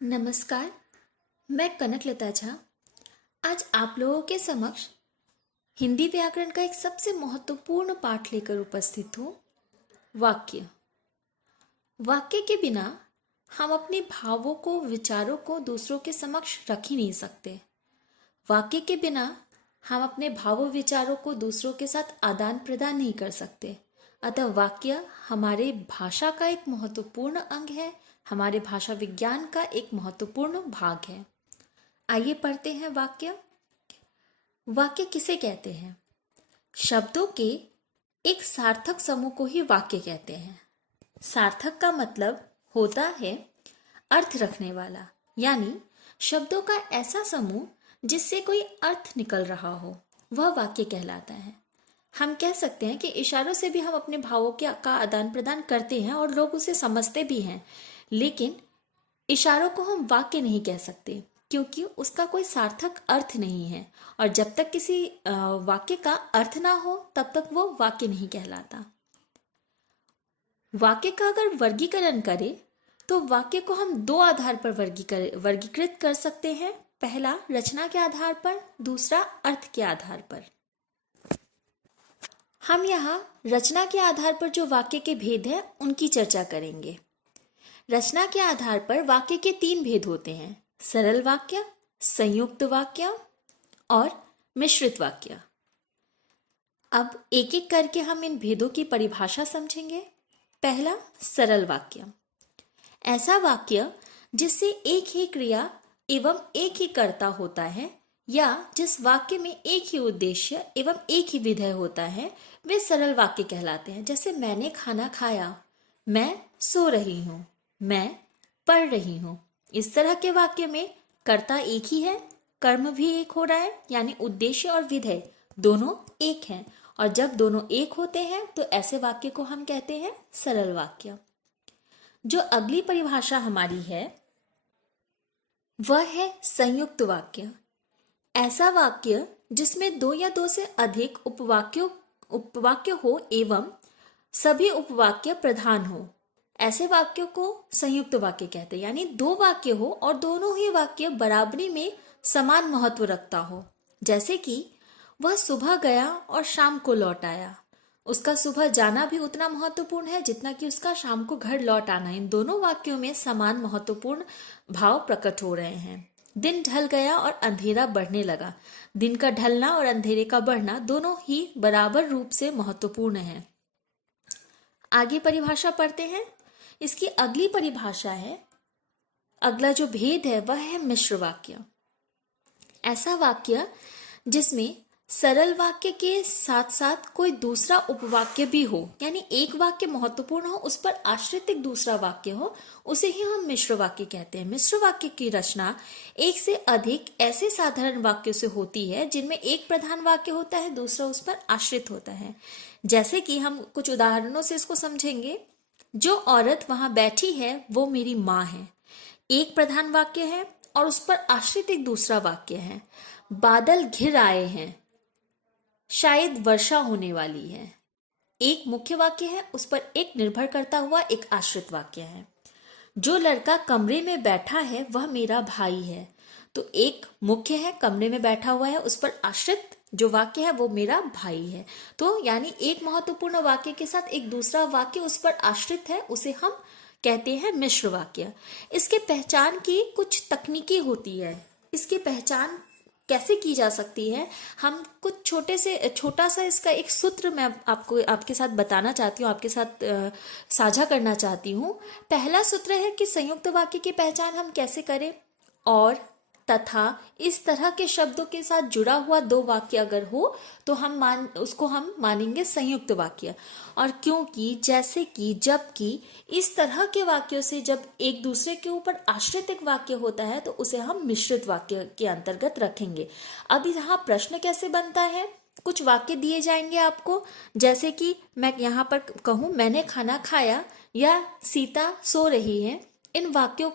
नमस्कार। मैं कनकलता झा आज आप लोगों के समक्ष हिंदी व्याकरण का एक सबसे महत्वपूर्ण पाठ लेकर उपस्थित हूँ। वाक्य। वाक्य के बिना हम अपने भावों को, विचारों को दूसरों के समक्ष रख ही नहीं सकते। वाक्य के बिना हम अपने भावों, विचारों को दूसरों के साथ आदान प्रदान नहीं कर सकते। अतः वाक्य हमारे भाषा का एक महत्वपूर्ण अंग है, हमारे भाषा विज्ञान का एक महत्वपूर्ण भाग है। आइए पढ़ते हैं वाक्य। वाक्य किसे कहते हैं? शब्दों के एक सार्थक समूह को ही वाक्य कहते हैं। सार्थक का मतलब होता है अर्थ रखने वाला, यानी शब्दों का ऐसा समूह जिससे कोई अर्थ निकल रहा हो, वह वाक्य कहलाता है। हम कह सकते हैं कि इशारों से भी हम अपने भावों का आदान प्रदान करते हैं और लोग उसे समझते भी हैं, लेकिन इशारों को हम वाक्य नहीं कह सकते क्योंकि उसका कोई सार्थक अर्थ नहीं है, और जब तक किसी वाक्य का अर्थ ना हो तब तक वो वाक्य नहीं कहलाता। वाक्य का अगर वर्गीकरण करें तो वाक्य को हम दो आधार पर वर्गीकृत कर सकते हैं। पहला रचना के आधार पर, दूसरा अर्थ के आधार पर। हम यहाँ रचना के आधार पर जो वाक्य के भेद है उनकी चर्चा करेंगे। रचना के आधार पर वाक्य के तीन भेद होते हैं: सरल वाक्य, संयुक्त वाक्य और मिश्रित वाक्य। अब एक एक करके हम इन भेदों की परिभाषा समझेंगे। पहला, सरल वाक्य। ऐसा वाक्य जिससे एक ही क्रिया एवं एक ही कर्ता होता है, या जिस वाक्य में एक ही उद्देश्य एवं एक ही विधेय होता है, वे सरल वाक्य कहलाते हैं। जैसे मैंने खाना खाया, मैं सो रही हूँ, मैं पढ़ रही हूँ। इस तरह के वाक्य में कर्ता एक ही है, कर्म भी एक हो रहा है, यानी उद्देश्य और विधेय दोनों एक हैं, और जब दोनों एक होते हैं तो ऐसे वाक्य को हम कहते हैं सरल वाक्य। जो अगली परिभाषा हमारी है वह है संयुक्त वाक्य। ऐसा वाक्य जिसमें दो या दो से अधिक उपवाक्य हो एवं सभी उपवाक्य प्रधान हो, ऐसे वाक्यों को संयुक्त वाक्य कहते हैं। यानी दो वाक्य हो और दोनों ही वाक्य बराबरी में समान महत्व रखता हो। जैसे कि वह सुबह गया और शाम को लौट आया। उसका सुबह जाना भी उतना महत्वपूर्ण है जितना कि उसका शाम को घर लौट आना। इन दोनों वाक्यों में समान महत्वपूर्ण भाव प्रकट हो रहे हैं। दिन ढल गया और अंधेरा बढ़ने लगा। दिन का ढलना और अंधेरे का बढ़ना दोनों ही बराबर रूप से महत्वपूर्ण है। आगे परिभाषा पढ़ते हैं। इसकी अगली परिभाषा है, अगला जो भेद है वह है मिश्र वाक्य। ऐसा वाक्य जिसमें सरल वाक्य के साथ साथ कोई दूसरा उपवाक्य भी हो, यानी एक वाक्य महत्वपूर्ण हो, उस पर आश्रित एक दूसरा वाक्य हो, उसे ही हम मिश्र वाक्य कहते हैं। मिश्र वाक्य की रचना एक से अधिक ऐसे साधारण वाक्यों से होती है जिनमें एक प्रधान वाक्य होता है, दूसरा उस पर आश्रित होता है। जैसे कि हम कुछ उदाहरणों से इसको समझेंगे। जो औरत वहां बैठी है वो मेरी माँ है। एक प्रधान वाक्य है और उस पर आश्रित एक दूसरा वाक्य है। बादल घिर आए हैं, शायद वर्षा होने वाली है। एक मुख्य वाक्य है, उस पर एक निर्भर करता हुआ एक आश्रित वाक्य है। जो लड़का कमरे में बैठा है वह मेरा भाई है। तो एक मुख्य है, कमरे में बैठा हुआ है, उस पर आश्रित जो वाक्य है वो मेरा भाई है। तो यानी एक महत्वपूर्ण वाक्य के साथ एक दूसरा वाक्य उस पर आश्रित है, उसे हम कहते हैं मिश्र वाक्य। इसके पहचान की कुछ तकनीकी होती है। इसकी पहचान कैसे की जा सकती है, हम कुछ छोटा सा इसका एक सूत्र मैं आपके साथ बताना चाहती हूँ, आपके साथ साझा करना चाहती हूँ। पहला सूत्र है कि संयुक्त वाक्य की पहचान हम कैसे करें। और, तथा, इस तरह के शब्दों के साथ जुड़ा हुआ दो वाक्य अगर हो तो उसको हम मानेंगे संयुक्त वाक्य। और क्योंकि, जैसे कि, जबकि, इस तरह के वाक्यों से जब एक दूसरे के ऊपर आश्रित एक वाक्य होता है तो उसे हम मिश्रित वाक्य के अंतर्गत रखेंगे। अब यहाँ प्रश्न कैसे बनता है, कुछ वाक्य दिए जाएंगे आपको, जैसे कि मैं यहाँ पर कहूँ मैंने खाना खाया या सीता सो रही है। इन वाक्यों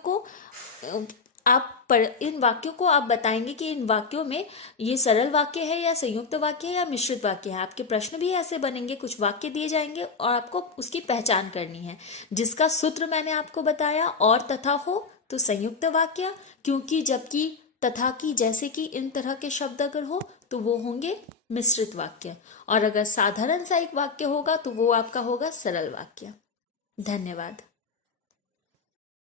को आप बताएंगे कि इन वाक्यों में ये सरल वाक्य है या संयुक्त वाक्य है या मिश्रित वाक्य है। आपके प्रश्न भी ऐसे बनेंगे, कुछ वाक्य दिए जाएंगे और आपको उसकी पहचान करनी है, जिसका सूत्र मैंने आपको बताया, और, तथा, हो, तो संयुक्त वाक्य, क्योंकि, जबकि, तथा की, जैसे कि, इन तरह के शब्द अगर हो तो वो होंगे मिश्रित वाक्य। और अगर साधारण सा एक वाक्य होगा तो वो आपका होगा सरल वाक्य। धन्यवाद।